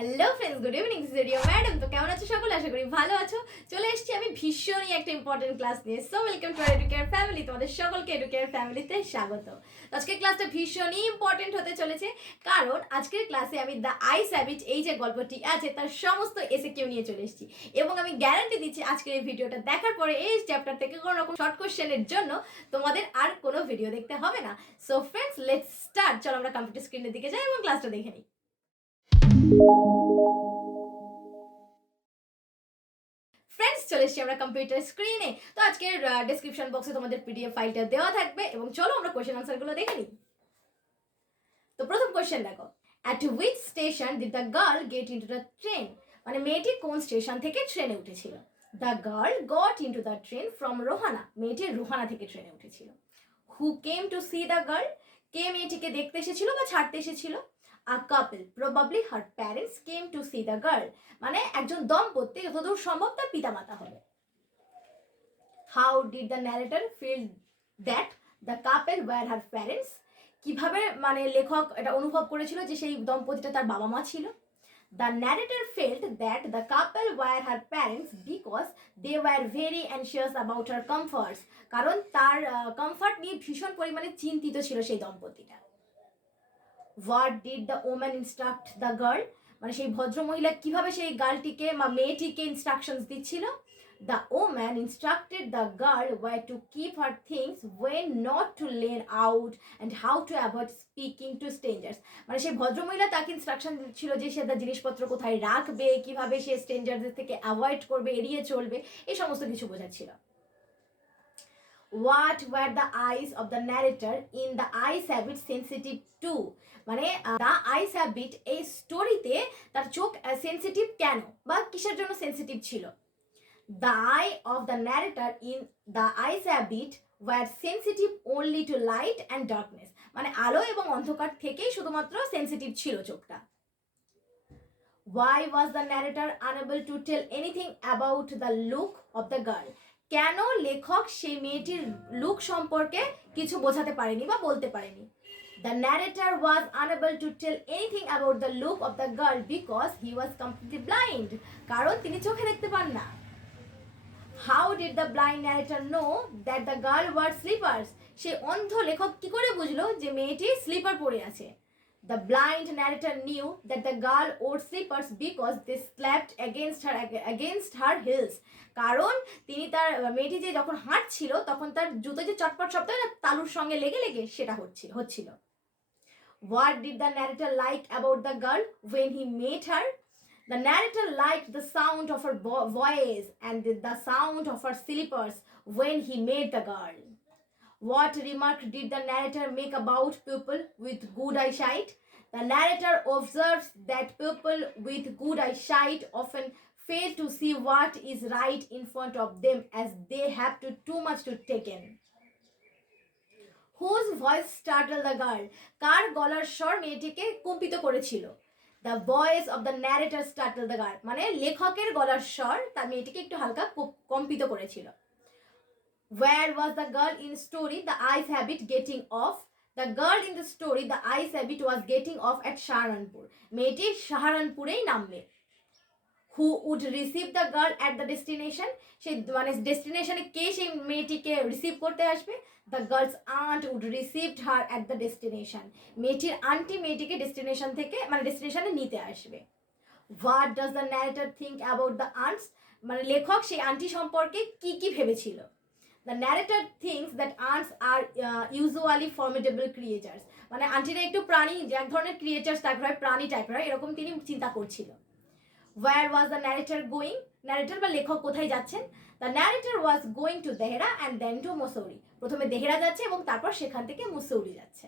Hello friends, good evening studio madam. তো কেমন আছো সকলে? আশা করি ভালো আছো। চলে এসেছি আমি ভীষণই একটা ইম্পর্টেন্ট ক্লাস নিয়ে। So welcome to educare family. তোমাদের সকলকে এডুকেয়ার ফ্যামিলিতে স্বাগত। আজকের ক্লাসটা ভীষণই ইম্পর্টেন্ট হতে চলেছে, কারণ আজকের ক্লাসে আমি দ্য আইস হ্যাবিট এই যে গল্পটি আছে তার সমস্ত এসএকিউ নিয়ে চলে এসেছি, এবং আমি গ্যারান্টি দিচ্ছি আজকের এই ভিডিওটা দেখার পরে এই চ্যাপ্টার থেকে কোনো রকম শর্ট কোশ্চেনের জন্য তোমাদের আর কোনো ভিডিও দেখতে হবে না। So friends, let's start. চলো আমরা কম্পিউটার স্ক্রিনের দিকে যাই এবং ক্লাসটা দেখে নিই। ফ্রেন্ডস, চলে এসেছি আমরা কম্পিউটার স্ক্রিনে। তো আজকের ডেসক্রিপশন বক্সে তোমাদের পিডিএফ ফাইলটা দেওয়া থাকবে, এবং চলো আমরা কোশ্চেন আনসারগুলো দেখে নিই। তো প্রথম কোশ্চেন দেখো, at which station did the girl get into the train? মানে মেয়েটি কোন স্টেশন থেকে ট্রেনে উঠেছিল? The girl got into the train from Rohana. মেয়েটি রোহানা থেকে ট্রেনে উঠেছিল। Who came to see the girl? কে মেয়েটিকে দেখতে এসেছিল বা ছাড়তে এসেছিল? A couple, probably her parents, came to see the girl. মানে একজন দম্পতি, যতদূর সম্ভব তার পিতামাতা হবে। How did the narrator feel that the couple were her parents? কিভাবে মানে লেখক এটা অনুভব করেছিল যে সেই দম্পতিটা তার বাবা মা ছিল? The narrator felt that the couple were her parents because they were very anxious about her comforts. কারণ তার কমফর্ট নিয়ে ভীষণ পরিমাণে চিন্তিত ছিল সেই দম্পতিটা। What did the woman instruct the girl? মানে সেই ভদ্র মহিলা কিভাবে সেই গার্লটিকে বা মেয়েটিকে ইনস্ট্রাকশনস দিচ্ছিল? The woman instructed the girl where to keep her things, when not to lean out, and how to avoid speaking to strangers. মানে সেই ভদ্র মহিলা তাকে ইনস্ট্রাকশন দিচ্ছিল যে সে তার জিনিসপত্র কোথায় রাখবে, কিভাবে সে স্ট্রেঞ্জারদের থেকে অ্যাভয়েড করবে, এড়িয়ে চলবে, এই সমস্ত কিছু বোঝাচ্ছিল। What were the eyes of the narrator in the Eyes Have It sensitive to? মানে দ্য আইস হ্যাবিট এই স্টোরিতে তার চোখ সেন্সিটিভ কেন বা কিসের জন্য সেন্সিটিভ ছিল? The eye of the narrator in the eyes habit were sensitive only to light and darkness. মানে আলো এবং অন্ধকার থেকেই শুধুমাত্র সেন্সিটিভ ছিল চোখটা। Why was the narrator unable to tell anything about the look of the girl? কেন লেখক সেই মেয়েটির লুক সম্পর্কে কিছু বোঝাতে পারেনি বা বলতে পারেনি? The narrator was unable to tell anything about the look of the girl because he was completely blind. কারণ তিনি চোখে দেখতে পান না। How did the blind narrator know that the girl wore slippers? সেই অন্ধ লেখক কি করে বুঝলো যে মেয়েটি স্লিপার পরে আছে? The blind narrator knew that the girl wore slippers because they slapped against her heels. কারণ তিনি তার মেয়েটি যে যখন হাঁটছিল তখন তার জুতো যে চটপট শব্দ হয় না, তালুর সঙ্গে লেগে লেগে সেটা হচ্ছিল। What did the narrator like about the girl when he met her? The narrator liked the sound of her voice and the sound of her slippers when he met the girl. What remark did the narrator make about people with good eyesight? The narrator observes that people with good eyesight often fail to see what is right in front of them as they have too much to take in. Whose voice startled the girl? কার গলার স্বর মেয়েটিকে কম্পিত করেছিল? The voice of the narrator startled the girl. মানে লেখকের গলার স্বর তার মেয়েটিকে একটু হালকা কম্পিত করেছিল। Where was the girl in story The Eyes Have It getting off? The girl in the story The Eyes Have It was getting off at Saharanpur. মেয়েটি সাহারানপুরেই নামবে। Who would receive the girl at the destination? সেই মানে ডেস্টিনেশনে কে সেই মেয়েটিকে receive করতে আসবে? The girl's aunt would receive her at the destination. মেয়েটির aunty মেয়েটিকে ডেস্টিনেশন থেকে মানে ডেস্টিনেশনে নিতে আসবে। What does the narrator think about the aunts? মানে লেখক সেই আন্টি সম্পর্কে কি কি ভেবেছিল? The narrator thinks that aunts are usually formidable creatures. মানে আন্টিরা একটু প্রাণী, এক ধরনের ক্রিয়েচার্স টাইপের হয়, প্রাণী টাইপের হয়, এরকম তিনি চিন্তা করছিল। Where was the narrator going? narrator বা লেখক কোথায় যাচ্ছেন? The narrator was going to Dehra and then to Mussoorie. প্রথমে দেহরা যাচ্ছে এবং তারপর সেখান থেকে মুসৌরি যাচ্ছে।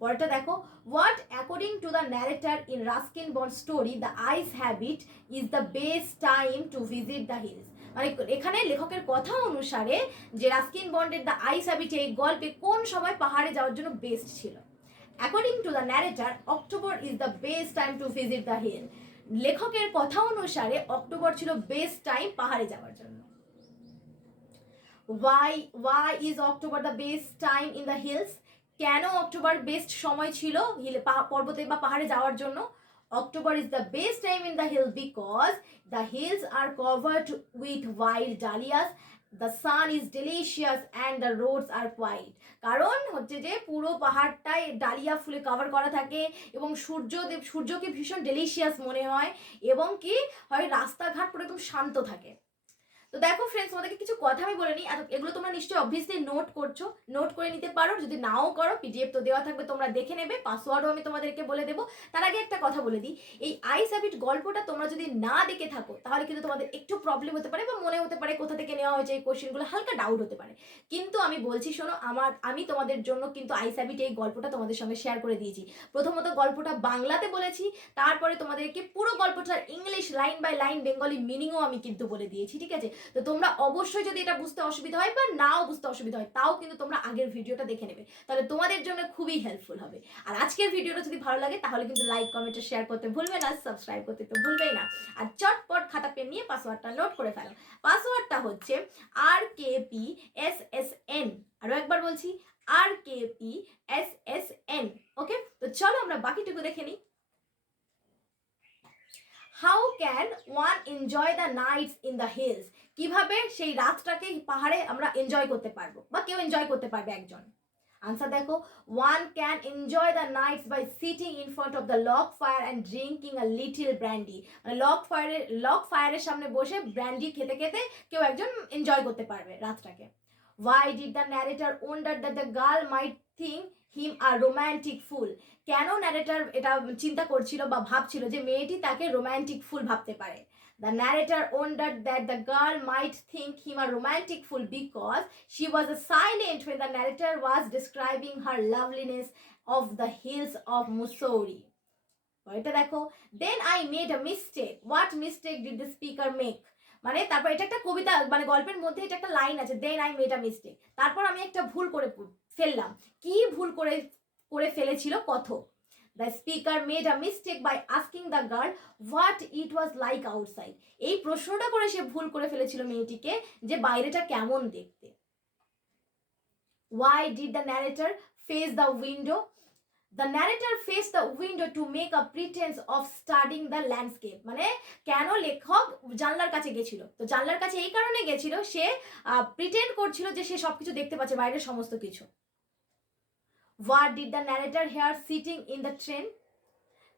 পরেরটা দেখো, what according to the narrator in Ruskin Bond's story The Eyes Have It is the best time to visit the hills. মানে এখানে লেখকের কথা অনুসারে যে রাস্কিন বন্ডের দ্য আইস হ্যাবিট এই গল্পে কোন সময় পাহাড়ে যাওয়ার জন্য বেস্ট ছিল? According to the narrator October is the best time to visit the hill. লেখকের কথা অনুসারে অক্টোবর ছিল বেস্ট টাইম পাহাড়ে যাওয়ার জন্য। why is October the best time in the hills? কেন অক্টোবর বেস্ট সময় ছিল পর্বতে বা পাহাড়ে যাওয়ার জন্য? October is the best time in the hill because the hills are covered with wild dahlias. The sun is delicious and the roads are quiet. কারণ হচ্ছে যে পুরো পাহাড়টায় ডালিয়া ফুলে কভার করা থাকে এবং সূর্যকে ভীষণ ডেলিশিয়াস মনে হয় এবং কি হয় রাস্তাঘাট পুরো একদম শান্ত থাকে। তো দেখো ফ্রেন্ডস, তোমাদেরকে কিছু কথা আমি বলে নিই। এগুলো তোমরা নিশ্চয়ই অবভিয়াসলি নোট করছো, নোট করে নিতে পারো। যদি নাও করো, পিডিএফ তো দেওয়া থাকবে, তোমরা দেখে নেবে, পাসওয়ার্ডও আমি তোমাদেরকে বলে দেবো। তার আগে একটা কথা বলে দিই, এই আইস হ্যাবিট গল্পটা তোমরা যদি না দেখে থাকো তাহলে কিন্তু তোমাদের একটু প্রবলেম হতে পারে বা মনে হতে পারে কোথা থেকে নেওয়া হয়েছে এই কোশ্চেনগুলো, হালকা ডাউট হতে পারে। কিন্তু আমি বলছি শোনো, আমি তোমাদের জন্য কিন্তু আইস হ্যাবিট এই গল্পটা তোমাদের সঙ্গে শেয়ার করে দিয়েছি। প্রথমত গল্পটা বাংলাতে বলেছি, তারপরে তোমাদেরকে পুরো গল্পটার English line by line Bengali মিনিংও আমি কিন্তু বলে দিয়েছি, ঠিক আছে? তো তোমরা অবশ্যই যদি এটা বুঝতে অসুবিধা হয় বা নাও বুঝতে অসুবিধা হয় তাও কিন্তু তোমরা আগের ভিডিওটা দেখে নেবে, তাহলে তোমাদের জন্য খুবই হেল্পফুল হবে। আর আজকের ভিডিওটা যদি ভালো লাগে তাহলে কিন্তু লাইক কমেন্ট শেয়ার করতে ভুলবে না, সাবস্ক্রাইব করতে তো ভুলবেই না। আর চটপট খাতা পেন নিয়ে পাসওয়ার্ডটা নোট করে ফেলো। পাসওয়ার্ডটা হচ্ছে RKPSSN। আরো একবার বলছি, RKPSSN। ওকে, তো চলো আমরা বাকিটুকু দেখে নিই। How can one enjoy the nights in the hills? কিভাবে সেই রাতটাকে পাহাড়ে আমরা এনজয় করতে পারবো বা কেউ এনজয় করতে পারবে একজন? আনসার দেখো, one can enjoy the nights by sitting in front of the log fire and drinking a little brandy. মানে লগ ফায়ারের সামনে বসে ব্র্যান্ডি খেতে খেতে কেউ একজন এনজয় করতে পারবে রাতটাকে। Why did the narrator wonder that the girl might think him a romantic fool? কেন ন্যারেটর এটা চিন্তা করছিল বা ভাবছিল যে মেয়েটি তাকে রোম্যান্টিক ফুল ভাবতে পারে? The narrator wondered that the girl might think him a romantic fool because she was silent when the narrator was describing her loveliness of the hills of Mussoorie. এটা দেখো, then I made a mistake. What mistake did the speaker make? মানে তারপর এটা একটা কবিতা, মানে গল্পের মধ্যে এটা একটা লাইন আছে, then I made a mistake, তারপর আমি একটা ভুল করে ফেললাম। কি ভুল করে ফেলেছিল কথক? The speaker made a mistake by asking the girl what it was like outside. এই প্রশ্নটা করে সে ভুল করে ফেলেছিল মেয়েটিকে যে বাইরেটা কেমন দেখতে। Why did the narrator face the window? The narrator faced the window to make a pretense of studying the landscape. মানে কেন লেখক জানলার কাছে গেছিল? তো জানলার কাছে এই কারণে গেছিল, সে প্রিটেন্ড করছিল যে সে সবকিছু দেখতে পাচ্ছে, বাইরের সমস্ত কিছু। What did the narrator hear sitting in the train?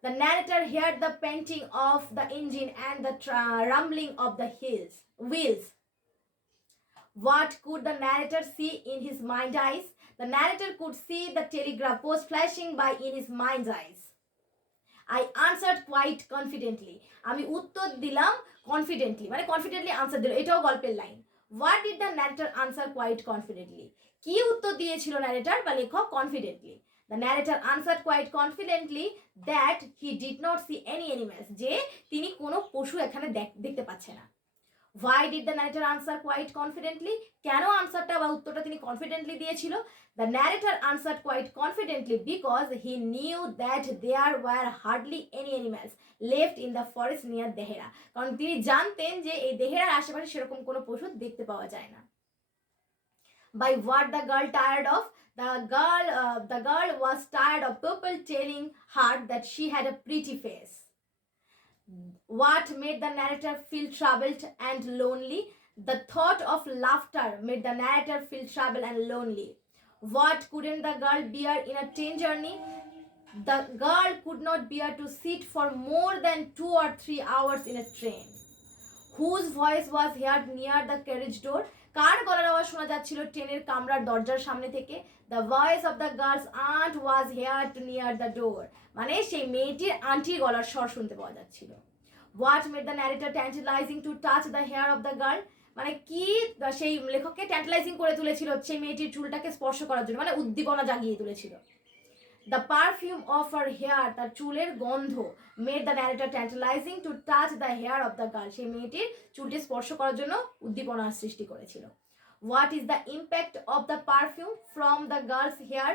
The narrator heard the panting of the engine and the rumbling of the wheels. What could the narrator see in his mind's eyes? The narrator could see the telegraph post flashing by in his mind's eyes. I answered quite confidently. আমি উত্তর দিলাম confidently, মানে confidently answer দিল, এটাও গল্পের line. What did the narrator answer quite confidently? কি উত্তর দিয়েছিল ন্যারেটর বা লেখক confidently? The narrator answered quite confidently that he did not see any animals. যে তিনি কোনো পশু এখানে দেখতে পাচ্ছে না। Why did the narrator answer quite confidently? কেন আনসারটা বা উত্তরটা তিনি কনফিডেন্টলি দিয়েছিল? The narrator answered quite confidently because he knew that there were hardly any animals left in the forest near Dehera. কারণ তিনি জানতেন যে এই দেহেরার আশেপাশে সেরকম কোনো পশু দেখতে পাওয়া যায় না। By what the girl tired of? The girl was tired of people telling her that she had a pretty face. What made the narrator feel troubled and lonely? The thought of laughter made the narrator feel troubled and lonely. What couldn't the girl bear in a train journey? The girl could not bear to sit for more than 2 or 3 hours in a train. Whose voice was heard near the carriage door? কার গলার আওয়াজ শোনা যাচ্ছিল ট্রেনের কামরার দরজার সামনে থেকে? The voice of the girl's aunt was heard near the door. মানে সেই মেয়েটির আন্টির গলার স্বর শুনতে পাওয়া যাচ্ছিল। What made the narrator tantalizing to touch the hair of the girl? মানে কি সেই লেখককে ট্যান্টালাইজিং করে তুলেছিল সেই মেয়েটির চুলটাকে স্পর্শ করার জন্য, মানে উদ্দীপনা জাগিয়ে তুলেছিল। The perfume of her hair, তার চুলের গন্ধ, made the narrator tantalizing to touch the hair of the girl. সেই মেয়েটির চুলটি স্পর্শ করার জন্য উদ্দীপনার সৃষ্টি করেছিল। What is the impact of the perfume from the girl's hair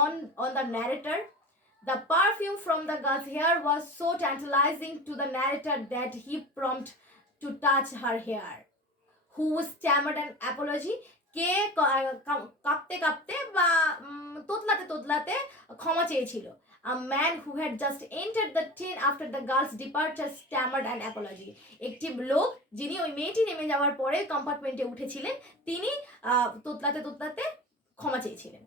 on the narrator? The perfume from the girl's hair was so tantalizing to the narrator that he prompted to touch her hair. Who stammered an apology? কে কাঁপতে কাঁপতে বা তোতলাতে ক্ষমা চেয়েছিল? A man who had just entered the train after the girl's departure stammered an apology. একটি লোক যিনি ওই মেয়েটি নেমে যাওয়ার পরে কম্পার্টমেন্টে উঠেছিলেন, তিনি তোতলাতে তোতলাতে ক্ষমা চেয়েছিলেন।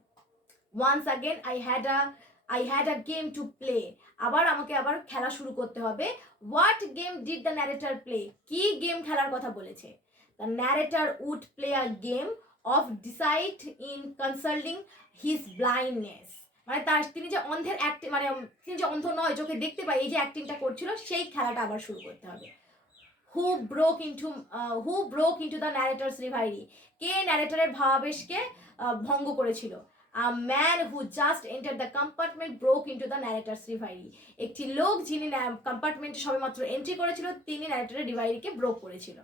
Once again I had a game to play. আবার আমাকে আবার খেলা শুরু করতে হবে। What game did the narrator play? কি গেম খেলার কথা বলেছে? The narrator would play a game of deceit in consulting his blindness. মানে তিনি যে অন্ধের অ্যাক্টিং, মানে তিনি যে অন্ধ নয়, চোখে দেখতে পায়, এই যে অ্যাক্টিংটা করছিল, সেই খেলাটা আবার শুরু করতে হবে। Who broke into the narrator's reverie? কে ন্যারেটরের ভাবাবেশকে ভঙ্গ করেছিল? A man who just entered the compartment broke into the narrator's reverie. একটি লোক যিনি কম্পার্টমেন্টে সবেমাত্র এন্ট্রি করেছিল, তিনি ন্যারেটরের রিভাইরিকে ব্রোক করেছিল।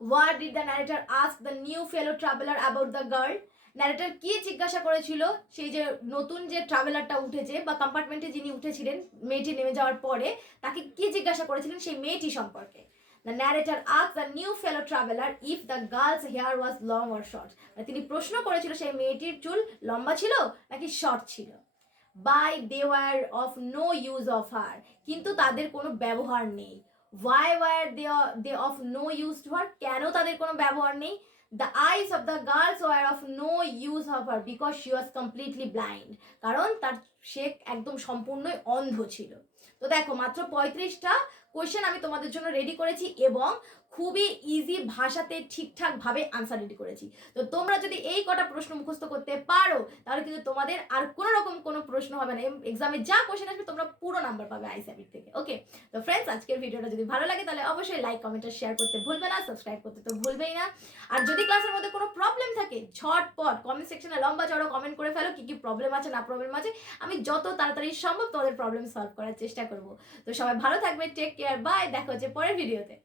What did the narrator ask the new fellow traveler about the girl? Narrator কি জিজ্ঞাসা করেছিল সেই যে নতুন যে ট্রাভেলারটা উঠেছে বা কম্পার্টমেন্টে যিনি উঠেছিলেন মেয়েটি নেমে যাওয়ার পরে, তাকে কি জিজ্ঞাসা করেছিলেন সেই মেয়েটি সম্পর্কে? The narrator asked the new fellow traveler if the girl's hair was long or short. তিনি প্রশ্ন করেছিল সেই মেয়েটির চুল লম্বা ছিল নাকি শর্ট ছিল। By they were of no use of her. কিন্তু তাদের কোনো ব্যবহার নেই। Why were they of no use to her? কেন তাদের কোনো ব্যবহার নেই? The eyes of the girls were of no use of her because she was completely blind. কারণ সে একদম সম্পূর্ণই অন্ধ ছিল। তো দেখো, মাত্র 35টা কোয়েশ্চেন আমি তোমাদের জন্য রেডি করেছি এবং খুবই ইজি ভাষাতে ঠিকঠাকভাবে আনসার রেডি করেছি। তো তোমরা যদি এই কটা প্রশ্ন মুখস্থ করতে পারো, তাহলে কিন্তু তোমাদের আর কোনো রকম কোনো প্রশ্ন হবে না। এক্সামে যা কোয়েশ্চেন আসবে তোমরা পুরো নাম্বার পাবে আইস হ্যাভ ইট থেকে। ওকে, তো ফ্রেন্ডস, আজকের ভিডিওটা যদি ভালো লাগে তাহলে অবশ্যই লাইক, কমেন্ট আর শেয়ার করতে ভুলবে না, সাবস্ক্রাইব করতে তো ভুলবেই না। আর যদি ক্লাসের মধ্যে কোনো প্রবলেম থাকে, ঝটপট কমেন্ট সেকশনে লম্বা চড়ো কমেন্ট করে ফেলো, কি প্রবলেম আছে না প্রবলেম আছে, আমি যত তাড়াতাড়ি সম্ভব তোমাদের প্রবলেম সলভ করার চেষ্টা করব। তো সবাই ভালো থাকবে, টেক কেয়ার, বাই, দেখা হচ্ছে পরের ভিডিওতে।